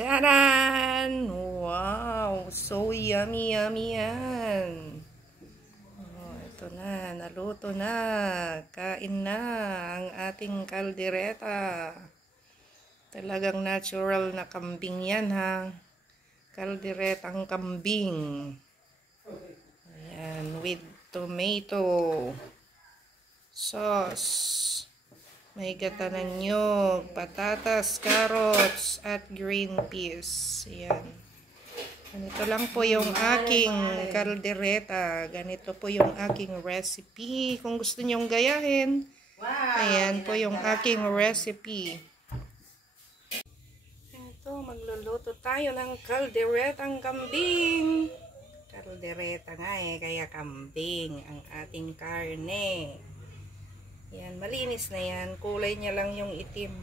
Charan! Wow! So yummy, yummy yan. Oh, ito na. Naluto na. Kain na ang ating kaldereta. Talagang natural na kambing yan, ha? Kalderetang kambing. Ayan. With tomato sauce. May gata ng nyog, patatas, carrots, at green peas. Ayan. Ganito lang po yung aking kaldereta. Ganito po yung aking recipe. Kung gusto nyong gayahin, ayan po yung aking recipe. Ito, magluluto tayo ng kalderetang kambing. Kaldereta nga kaya kambing ang ating karne. Yan, malinis na yan. Kulay niya lang yung itim.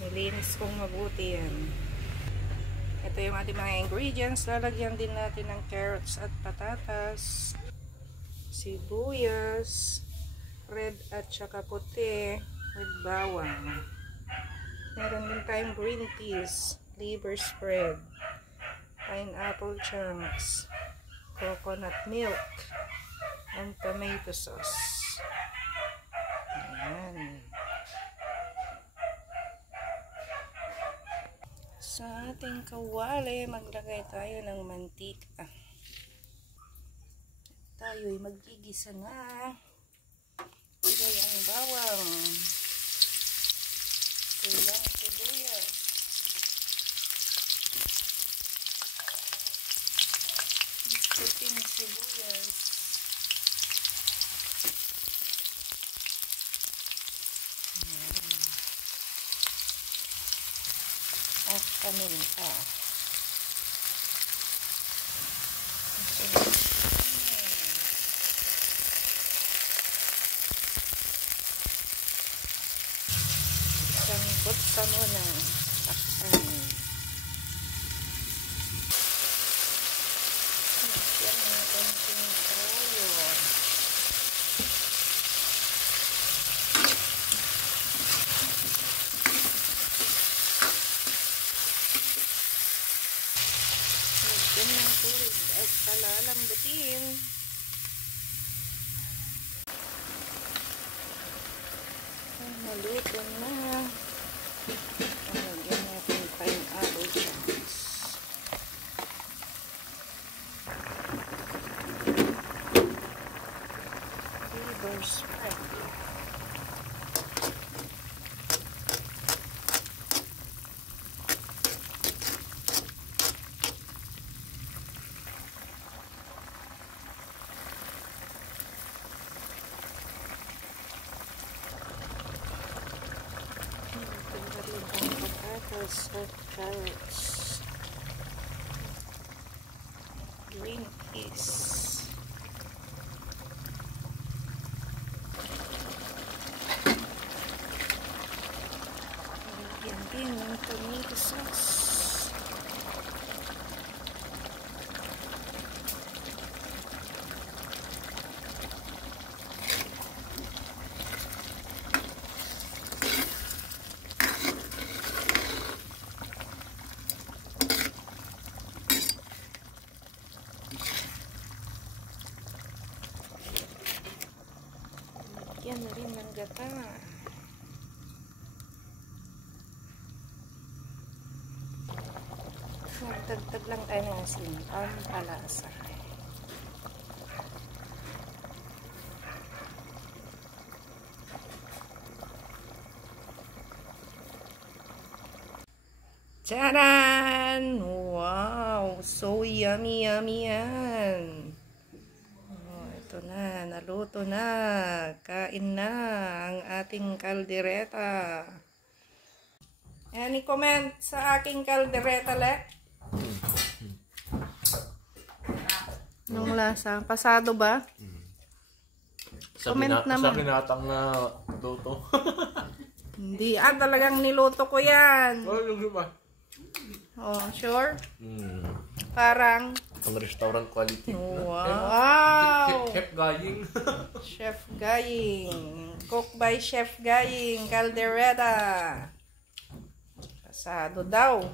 Nilinis kong mabuti yan. Ito yung ating mga ingredients. Lalagyan din natin ng carrots at patatas, sibuyas, red at saka puti, with bawang. Meron din tayong green peas, liver spread, pineapple chunks, coconut milk, and tomato sauce. Ayan. Sa ating kawali, maglagay tayo ng mantika. Tayo'y magigisa na. Lagay ang bawang. Ilang sibuyas. Puting sibuyas. At paminta. Sangkot sa muna. Takpan. Lagyan ng konting toyo. Lagyan ng tubig at palalambutin. Maluto na. Lagyan natin pineapple chunks. Liver spread. Patatas at carrots, green peas, lagyan din ng tomato sauce. Yan na rin ng gata. Magdagdag lang tayo ng asin. Pampalasa. Charan! Wow! So yummy, yummy yan. Ito na, naluto na. Kain na ang ating kaldereta. Ayan, i-comment sa aking kaldereta, le. Anong lasa? Pasado ba? Comment naman. Sa binatang na luto. Hindi, talagang niluto ko yan. Oh, yung ba? Oh, sure? Parang pang restaurant quality. Wow! Chef Gaying. Chef Gaying. Cook by Chef Gaying. Caldereta. Asado daw.